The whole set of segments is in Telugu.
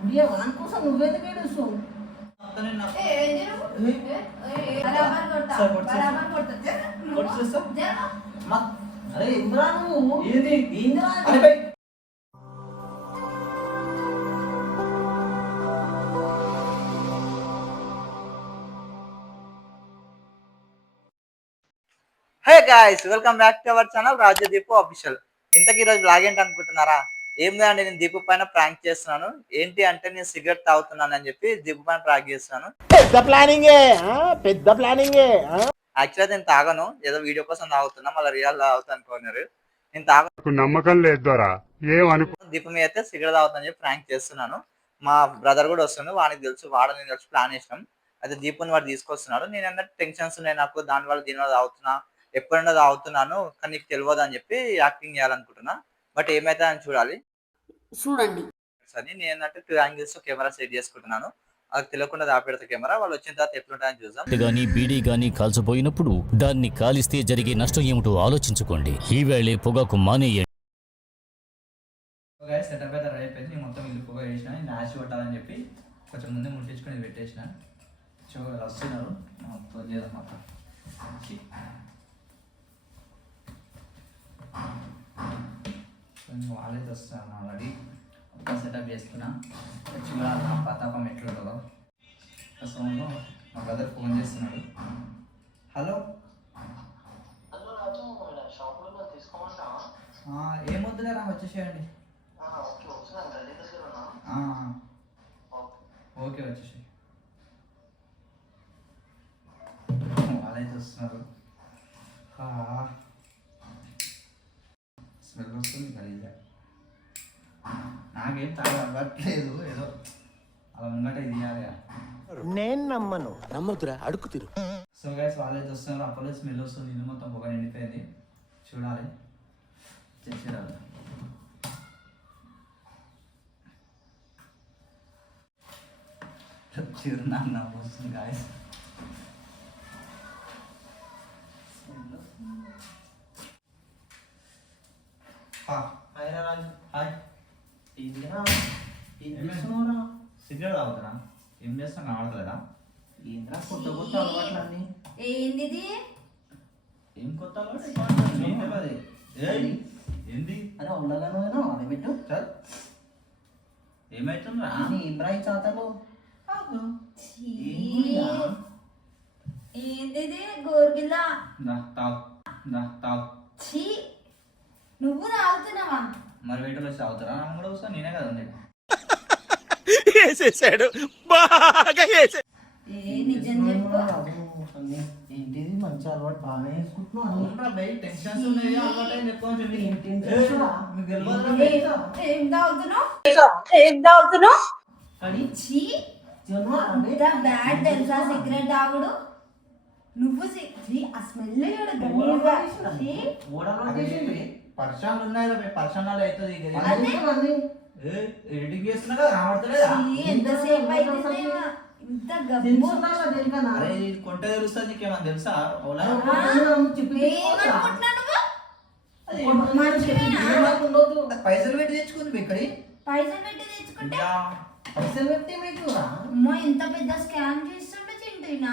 వాని కోసం నువ్వెందుకు ఏడుస్తావు? అరే ఇంద్రా నువ్వు Indra hey guys, welcome back to our channel Raju Deepu official. ఇంతకీ ఈరోజు బ్లాగ్ ఏంటి అనుకుంటున్నారా? ఏం లేదండి, నేను దీపు పైన ప్రాంక్ చేస్తున్నాను. ఏంటి అంటే నేను సిగరెట్ తాగుతున్నాను అని చెప్పి దీపు పైన ప్రాంక్ చేస్తున్నాను. పెద్ద ప్లానింగ్. యాక్చువల్గా నేను తాగను, ఏదో వీడియో కోసం తాగుతున్నా, మళ్ళీ రియల్ తాగుతా అనుకున్నారు. నేను తాగను, నమ్మకం లేదు. దీపు మీద అయితే సిగరెట్ తాగుతాను చెప్పి ప్రాంక్ చేస్తున్నాను. మా బ్రదర్ కూడా వస్తుంది, వానికి తెలుసు, వాడని కలిసి ప్లాన్ చేసినాం. అయితే దీపుని వాడు తీసుకొస్తున్నాడు. నేను ఏంటంటే టెన్షన్స్ ఉన్నాయి నాకు, దానివల్ల దీనివల్ల తాగుతున్నా, ఎప్పుడైనా తాగుతున్నాను కానీ నీకు తెలియదు అని చెప్పి యాక్టింగ్ చేయాలనుకుంటున్నా. బట్ ఏమైతే అని చూడాలి, చూడండి. సరే నేను ఏంటంటే 2 యాంగిల్స్ కెమెరా సెట్ చేసుకుంటున్నాను. అది తెలియకుండా దాపెడతా కెమెరా. వాళ్ళు వచ్చిన తర్వాత ఎట్లుంటాయని చూద్దాం. గానీ బీడీ గానీ కాల్చిపోయినప్పుడు దాన్ని కాలిస్తే జరిగే నష్టం ఏమిటో ఆలోచించుకోండి. ఈవేళే పొగాకు మానేయండి. సెటప్ అయితే రెడీ అయిపోయింది. నేను మొత్తం ఇల్లు పొగ వేసిన, మ్యాచ్ కొట్టాలని చెప్పి కొంచెం ముందే ముట్టించుకొని పెట్టేసిన. వస్తున్నారు చేద్దాం మొత్తం. వాళ్ళైతే వస్తున్నాను ఆల్రెడీ. మొత్తం సెటప్ చేసుకున్నా. చూడాలి నా పతాపం ఎట్లుంటుందో. సౌండ్లో మా బ్రదర్ ఫోన్ చేస్తున్నాడు. హలో, ఏమొద్దులేరా, వచ్చేసేయండి. ఓకే, వచ్చేసి వాళ్ళైతే వస్తున్నారు. స్మెల్ వస్తుంది గలీజ్గా. నాకేం తాగా అవ్వట్లేదు, ఏదో అలా ముంగట తీయాలి. నేను నమ్మదురా, అడుగు తిరు. సో గైస్ వాళ్ళైతే వస్తున్నారు. అప్పట్లో స్మెల్ వస్తుంది, ఇల్లు మొత్తం పొగ నిండిపోయింది. చూడాలి, చేసేయాలి. చిరునాన్న వస్తుంది గాయస్. సిగరెట్ తాగుతారా? ఏం చేస్తాం కనబడతలేదా? ఏంద్రా కొత్త కొత్త అలవాట్లన్నీ? ఏంది ఏం కొత్త అలవాటు? ఏంది? అరే ఉల్లగాను అది పెట్టు. ఏమైతుందిరా? ఇబ్రాహిం చాతలు ఏంది గోర్గిల్లా? తాగు. నువ్వు తాగుతున్నావా? మరి వేటలో వచ్చి తాగుతారా? నన్ను కూడా వస్తా, నేనే కదా ఉంది. వేసేసాడు బాగా. నిజం చెప్పు. ఏంటిది మంచి అలవాటు బాగానే వేసుకుంటున్నావు. ఏం తాగుతున్నావు? బ్యాడ్ తెలుసా సిగరెట్ తాగుడు? నువ్వు ఆ స్మెల్ పర్సనల్ ఉన్నాయి, పర్సనల్ అవుతుంది. ఎడిటింగ్ చేస్తున్నా కదా, రావట్లేదా? ఎంతసేపు అయితే ఇంత గబ్బు కొంట తెలుస్తుంది. నీకేమన్నా తెలుసా? పైసలు పెట్టి తెచ్చుకుంది ఇక్కడి. పైసలు పెట్టి తెచ్చుకుంటే పైసలు పెట్టి మీకు అమ్మో ఎంత పెద్ద స్కామ్ చేస్తుంటే చింటున్నా.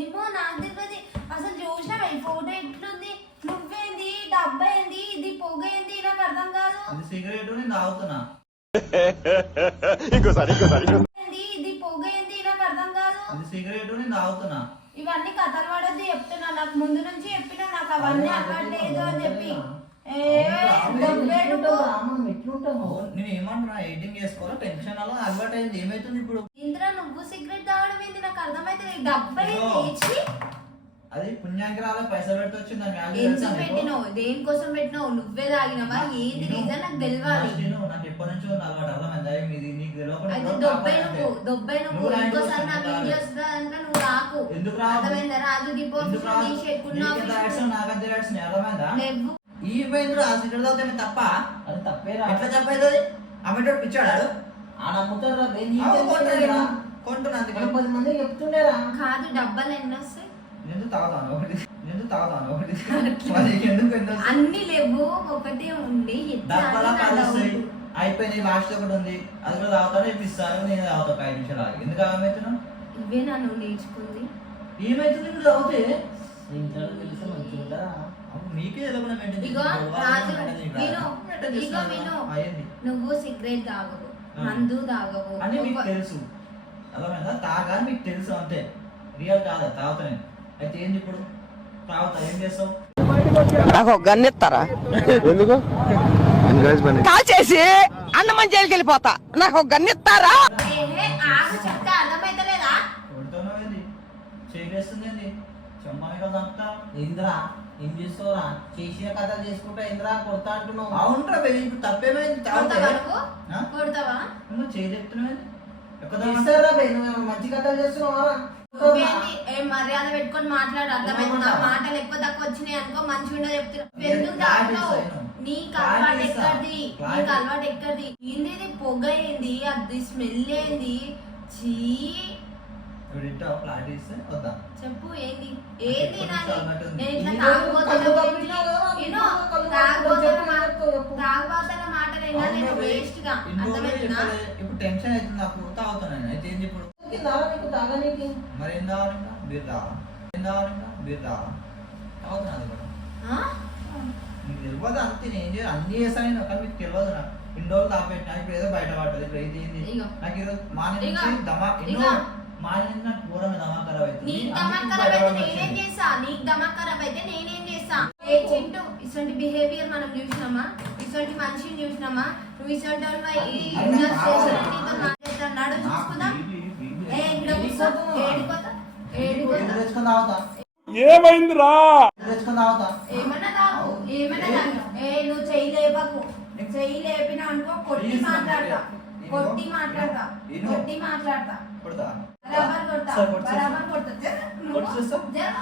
ఏమో నాకు తెలియదు అసలు. చూసినా ఈ ఫోటో ఎట్లుంది? నువ్వేంది, డబ్బా ఏంది, ఇది పొగ ఏంది, నాకు అర్థం కాదు. సిగరెట్ నేను తాగుతున్నా. ఇది పొగ ఏంది, నాకు అర్థం కాదు. సిగరెట్ నేను తాగుతున్నా. ఇవన్నీ కథలు పడద్దు చెప్తున్నా. నాకు ముందు నుంచి చెప్పినా నాకు అవన్నీ అలవాట్లేదు అని చెప్పి. నేను ఏమంటున్నా, ఎడిటింగ్ చేసుకోవాలా? టెన్షన్ అలా అలవాటు అయింది. ఏమైతుంది ఇప్పుడు? ఇంద్ర నువ్వు సిగరెట్ తాగడం ఏంది నాకు అర్థమైతే. డబ్బా ఏంది? అది పుణ్యానికి రాలే, పైసలు పెడితే వచ్చింది. ఎందుకు పెట్టినావు? దేనికోసం పెట్టినావు? నువ్వే తాగినావా? ఏంది రీజన్ నాకు తెలియాలి. నాకు ఎప్పటి నుంచో అలవాటు. అయితే దొబ్బై నువ్వు ఇంకోసారి నా వీడియోస్ దాంట్లో నువ్వు రాకు. అర్థమైందా? రాజు దీపో తప్ప అది తప్పేరా? ఎట్లా తప్పైతుంది? అమ్మేటోడు పిచ్చాడు. ఆ నమ్ముతారా? కొంటున్నా 10 మంది చెప్తుండేరా. కాదు, డబ్బాలు ఎన్ని వస్తాయి? అన్ని లేవు, ఒకటే ఉండి అయిపోయింది లాస్ట్ ఒకటి ఉంది అది కూడా తాగుతాను ఇప్పిస్తాను నేను తాగుతా 5 నిమిషాలు ఆగి ఎందుకు ఆగమవుతున్నావు ఇవే నన్ను నేర్చుకుంది. ఏమైతుంది ఇప్పుడు తాగితే ఇంట్లో తెలిసి మంచిగా మీకే తెలియకుండా మెయింటైన్ ఇగో రాజు విను, ఇగో విను, నువ్వు సిగరెట్ తాగవు, మందు తాగవు, అని మీకు తెలుసు అర్థమైందా తాగాని మీకు తెలుసు అంతే రియల్ కాదా తాగుతా నేను అయితే ఏంది ఇప్పుడు తాగుతా ఏం చేస్తావు నాకు గన్నెత్తారా ఎందుకు కాల్ చేసి అన్నమని జైలుకి వెళ్ళిపోతా నాకు గన్నెత్తారా ఏహే, ఆగు చెప్తే అర్థమైతలేదా? కొడుతున్నావు ఏంది చేయలేస్తుంది ఏంది చెమ్మాయి కదా అంతా ఇంద్రా ఏం చేస్తావురా చేసిన కథలు చేసుకుంటా ఇంద్రా కొడతా అంటున్నావు అవునరా ఇప్పుడు తప్పేమైంది కొడతావా నువ్వు? ఆ? కొడతావా? నువ్వు చేయలేస్తున్నావు చేస్తారా బే నువ్వు మంచి కథలు చేస్తున్నావారా నువ్వేంటి? ఏ మర్యాద పెట్టుకొని మాట్లాడు, అర్థమైంది? నా మాటలు ఎక్కువ తక్కువ వచ్చినాయి అనుకో, మంచిగా ఉండదు చెప్తున్నా. ఎందుకు తాగుతావు? నీకు అలవాటు ఎక్కడిది? నీకు అలవాటు ఎక్కడిది? ఏంది ఇది? పొగ ఏంది? అది స్మెల్ ఏంది? చీ, ఫ్లాట్ ఇస్తే వద్దా చెప్పు ఏంది? ఏంది నాది? నేను ఇట్లా కళ్ళు తాగుబోతున్న కప్పినా కదా, విను, కళ్ళు తాగుబోతున్న మాటలు అయినా నేను వేస్ట్ గా, అర్థమైందా? ఇప్పుడు టెన్షన్ అవుతుంది నాకు తాగుతాను అయితే ఏంది ఇప్పుడు దారా నీకు తాగనీకి మరి ఏం తాగాలంట బీర్ తాగా ఏం తాగాలంట బీర్ తాగా తాగుతున్నా అది కూడా ఆ? మీకు తెలియదు అంతే నేను అన్ని చేస్తాను నేను కానీ మీకు తెలియదు నాకు ఇన్ని రోజులు తాపెట్టినా ఇప్పుడు ఏదో బయట పడ్డది ఇప్పుడు ఇది ఏంది ఇగో. నాకు ఈరోజు మార్నింగ్ ఇగో. నుంచి దమా ఇగో. ఎన్నో మార్నింగ్ నాకు ఘోరంగా దమా ఖరాబ్ అవుతుంది నీకు అందుకే దమాక్ ఇప్పుడు ఖరాబ్ బయట అయితే పడాల్సి నేనేం వచ్చింది. చేస్తా? నీకు దమాక్ ఖరాబ్ అయితే నేనేం చేస్తా? ఏ చింటూ, ఇటువంటి బిహేవియర్ మనం చూసినామా? ఇటువంటి మనిషిని చూసినామా? నువ్వు ఇటువంటి నడు చూసుకుందా? ఏ ఇక్కడ కూర్చో, ఏడిపోతా, ఏడిపోతా. ఎదురు తెచ్చుకొని తాగుతా ఏమైందిరా ఎదురు తెచ్చుకొని తాగుతా ఏమన్నా తాగు, ఏమన్నా తాగు. ఏ నువ్వు చెయ్యి లేపకు, చెయ్యి లేపినా అనుకో కొట్టి మాట్లాడతా, కొట్టి మాట్లాడతా, కొట్టి మాట్లాడతా, కొడతా బరాబర్ కొడతా, సరే, కొట్టు చేస్తా. బరాబర్ కొడతా. జర, కొట్టు చేస్తా. జర.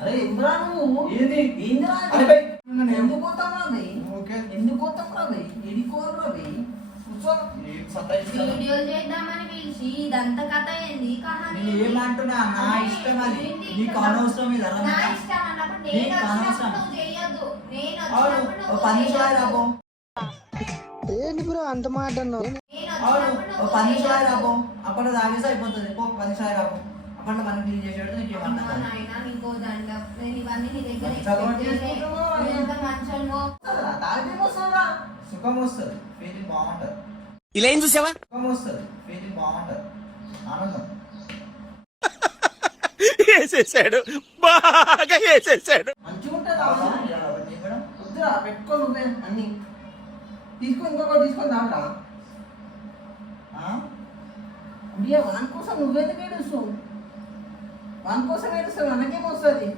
అరే ఇంద్రా నువ్వు ఏంది ఇంద్రా అరే బై. ఎందుకు పోతాం రాబే ఓకే ఎందుకు పోతాం రాబే ఎడికోరు రాబే కూర్చో ఏం సతాయిస్తున్నా? వీడియోలు చేద్దామని పిలిచి ఇదంతా కథ ఏంది కహాని? నేను ఏమంటున్నా నా ఇష్టం అది ఏంటి నీకు కథ? అనవసరం ఇది నా అర్థమైందా? ఇష్టం అన్నప్పుడు నేను నీకు వచ్చినప్పుడు అనవసరం. నువ్వు చేయొద్దు, నేను అవును వచ్చినప్పుడు ఓ నువ్వు 10 నిమిషాలు చేయొద్దు. రాబో ఏంటి బ్రో అంత మాట అన్నావు నేను అవును వచ్చినప్పుడు ఓ నువ్వు 10 నిమిషాలు చేయొద్దు. రాబో అప్పుడు తాగేసి అయిపోతుంది పో 10 నిమిషాలు రాబో అప్పుడు పని క్లీన్ చేసేవాడు నీకు అమ్మా ఏమన్నా నాయనా, నీకో దండం. నేను ఇవన్నీ నీ దగ్గర మంచి అలవాటు expect చేయలే. చేసుకుంటున్నావా? నువ్వు ఎంత మంచోనివో. తాగితే వస్తుందా సుఖం వస్తుంది ఫీలింగ్ బాగుంటది ఇలా ఏం చూసావా సుఖం వస్తుంది ఫీలింగ్ బాగుంటది ఆనందం వేసేసాడు బాగా వేసేసాడు మంచిగా ఉంటుందా నీకు కూడా వద్దురా పెట్టుకో నువ్వే అన్ని తీసుకో ఇంకొకటి తీసుకొని తాగరా ఆ? ఉడియా వాని కోసం నువ్వెందుకు ఏడుస్తావు వాని కోసం ఏడుస్తావు మనకేం వస్తుంది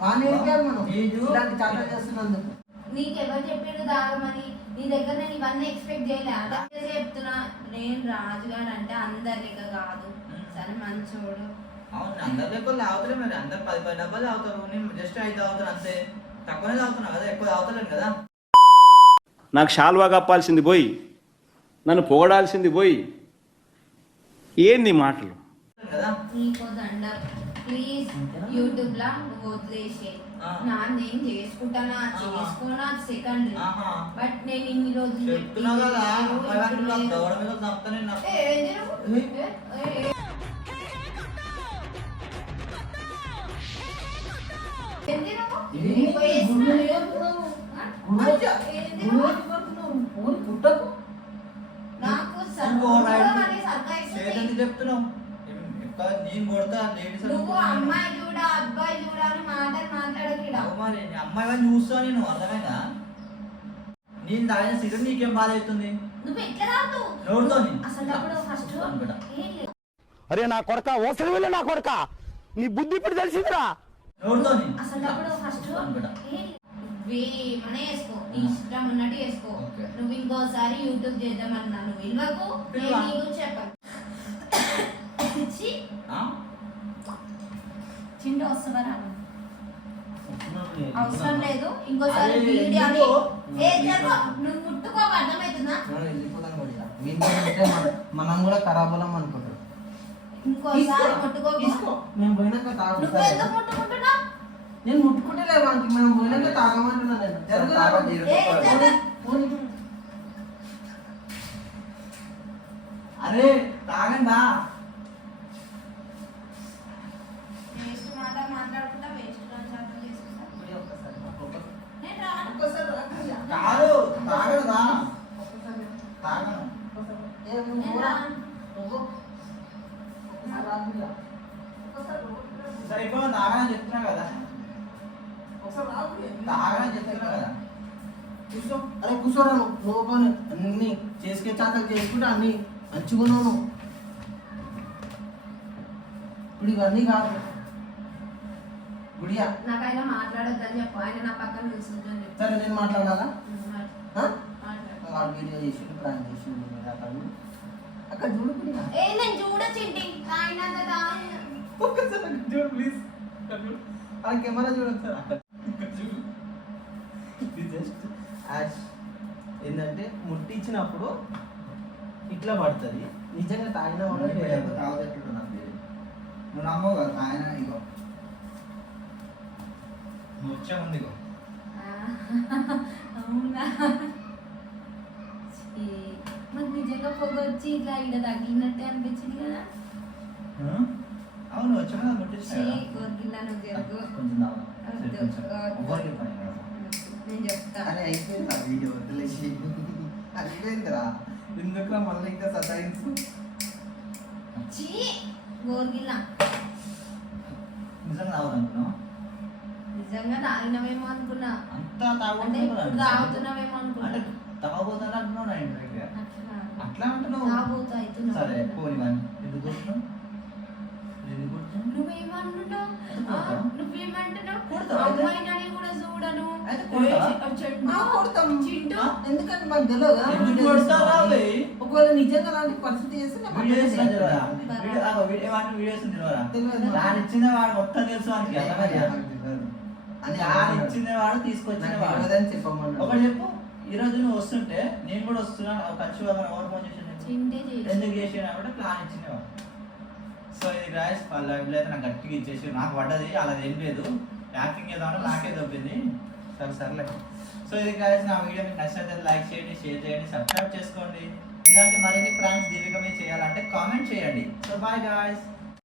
వాని ఏడికారు మనం నీకు- ఇలాంటి చాలా చేస్తున్నందుకు నీకెవరు చెప్పాడు దాగమని? నీ దగ్గర నేను ఇవన్నీ ఎక్స్పెక్ట్ చేయలే. అదే చెప్తున్నా, నేను రాజుగాడు అంటే అందరి లెక్క కాదు, సరే మంచోడు. అవును అందరి లెక్కలు తాగుతలే మరి అందరు 10 డబ్బాలు తాగుతారు నేను జస్ట్ 5 తాగుతాను అంతే తక్కువనే తాగుతున్నా కదా ఎక్కువ తాగుతలేను కదా నాకు షాల్వా కప్పాల్సింది పోయి నన్ను పొగడాల్సింది పోయి ఏంది మాటలు కదా నీకో దండం. ప్లీజ్ యూట్యూబ్ లా నువ్వు వదిలేసే. ఆ. నా నేను చేసుకుంటానా చేసుకోనా సెకండరీ, ఆహా. బట్ నేను ఇన్ని రోజులు చెప్తున్నా కదా అమ్మాయి వాడిని నాకు దవడ మీద చంపుతానే నాకు పుట్టకు నాకు చేతంది చెప్తున్నావు ఎక్కువ నేను కొడతా లేడీస్ నువ్వు అమ్మాయి చూడ అబ్బాయి చూడ అని మాటలు మాట్లాడకిడా. మరి అమ్మాయి వాడిని చూస్తా నేను అర్థమైనా నేను తాగిన సిగరెట్ నీకేం బాధ అవుతుంది నువ్వు ఎట్లా తాగుతావు? ఎవరితో అసలు అప్పుడు ఫస్ట్ ఏం లేదు. అరే నా కొడక ఓసలి వెళ్ళి నా కొడక నీ బుద్ధి ఇప్పుడు తెలిసిందిరా ఎవరితో అసలు అప్పుడు ఫస్ట్ ఏమన్నా వేసుకో, నీ ఇష్టం ఉన్నట్టు వేసుకో. ఓకే. నువ్వు ఇంకోసారి యూట్యూబ్ చేద్దామన్నా నువ్వు విలువకు, నేను నీ గురించి చెప్పను. ఛీ, చింటూ వస్తావా రాను? అవసరం లేదు. ఇంకోసారి అరే, వీడియో అని ఎందుకో? ఏ జరుగు, నువ్వు ముట్టుకోక అర్థమవుతుందా? మనం కూడా ఖరాబ్ అవ్వం అనుకుంటారు ఇంకోసారి ముట్టుకోకు. తీసుకో మేము పోయినాక నువ్వు తాగుతా ఎందుకు ముట్టుకుంటున్నావు? నేను ముట్టుకుంటే వానికి మనం పోయినాక తాగమంటున్నా నేను తాగ, జరగదు ఏ జరగ? అరే తాగండా వేస్ట్ మాట మాట్లాడుకుంటా వేస్ట్ చాటలు చేసుకుంటా గుడియా ఒక్కసారి నేను రా ఒక్కసారి రా గుడియా. కాదు తాగడుదా ఒక్కసారి తాగను ఏ నువ్వు నేను రా. రా నువ్వు ఒక్కసారి రా గుడియా. ఒక్కసారి రా. సరే ఇప్పుడు తాగని చెప్తున్నా కదా ఒకసారి రా గుడియా. తాగని చెప్తున్నా కదా కూర్చో. అరే కూర్చోరా నువ్వు పని అన్ని చేసుకే చాతలు చేసుకుంటే అన్ని మంచిగా ఉన్నావు నువ్వు. ఇప్పుడు ఇవన్నీ కాదు గుడియా. నాకైనా మాట్లాడొద్దని చెప్పు ఆయన నా పక్కన కూర్చుందని చెప్పు సరే నేను మాట్లాడాలా ఆ? మాట్లాడు వాడు వీడియో చేసిండు ప్రాంక్ చేసిండు మీరు అక్కడ చూడు. అక్కడ చూడు గుడియా. ఏ నేను చూడొచ్చింటి తాగినంత తాగి ఒక్కసారి అక్కడ చూడు ప్లీజ్. ఆ కెమెరా చూడదు సార్ అక్కడ చూడు. ఇది జస్ట్ యాజ్ ఏంటంటే ముట్టించినప్పుడు ఇట్లా పడుతుంది. నిజంగా తాగిన వాడు తాగుతట్టు నాకు తెలియదు. నువ్వు నమ్మవు కదా ఆయన ఇగో ముచ్చం ఉంది ఇగో అవునా ఛీ, మాకు నిజంగా పొగ వచ్చి ఇట్లా ఇక్కడ తగ్గినట్టే అనిపించింది కదా అవును వచ్చా కదా ముట్టించిన ఛీ, గోర్కిల్లా నువ్వు జరుగు కొంచెం వద్దు, వద్దు. నేను చెప్తా అరే అయిపోయింది ఆ వీడియో వదిలేసి అయిపోయిందిరా. ఎందుకు మళ్ళీ ఇంకా సతాయించు. చీ గోర్గిల్లా నిజంగా తాగుతున్నావు నిజంగా తాగినవేమో అనుకున్నా అంతా అంటే ఇప్పుడు తాగుతున్నావేమో అనుకున్నా అంటే తాగబోతున్నా అంటున్నావు నా ఇంటి అట్లా అట్లా అంటున్నావు తాగుతా అవుతున్నావు సరే పోని కానీ ఎందుకు కొడుతున్నావు ఎందుకు కొడుతున్నావు నువ్వేమంటున్నావు కొడతా? నువ్వేమంటున్నావు కొడతావా అయితే? అమ్మాయినని కూడా చూడను అయితే కొడతావా? ఆ, కొడతాం. చింటూ ఎందుకంటే మాకు తెలియదా? ఎందుకు కొడతారా బే? ఒకవేళ నిజంగా అలాంటి పరిస్థితి చేస్తే నాకు వీడియోస్ అర్థం తెలియదా? కాదు. వీడియో ఏమంటే వీడియోస్ తెలియదా? తెలియదు. దాని ఇచ్చిన వాడు మొత్తం తెలుసు వానికి అర్థమైందా? నాకు తెలియదు. అని దాని ఇచ్చిన వాడు తీసుకొచ్చిన నాకు వాడు తెలియదని చెప్పమన్నాడు. ఒకటి చెప్పు ఈ రోజు నువ్వు వస్తుంటే నేను కూడా వస్తున్నా ఖర్చు ఎవరు ఫోన్ చేసి చింటే చేసి ఎందుకు చేసిన అంటే ప్లాన్ ఇచ్చినవాడు. సో ఇది గాయస్ వాళ్ళ లైఫ్లో అయితే నాకు గట్టిగా ఇచ్చేసి నాకు పడ్డది అలా ఏం లేదు యాక్టింగ్ చేద్దామంటే నాకే దొబ్బింది సర్లే. సో ఇది గాయస్ నా వీడియో మీకు నచ్చినట్లయితే లైక్ చేయండి, షేర్ చేయండి, సబ్స్క్రైబ్ చేసుకోండి. ఇలాంటి మరిన్ని ప్రాంక్స్ దీవిక మీద చేయాలంటే కామెంట్ చేయండి. So bye guys.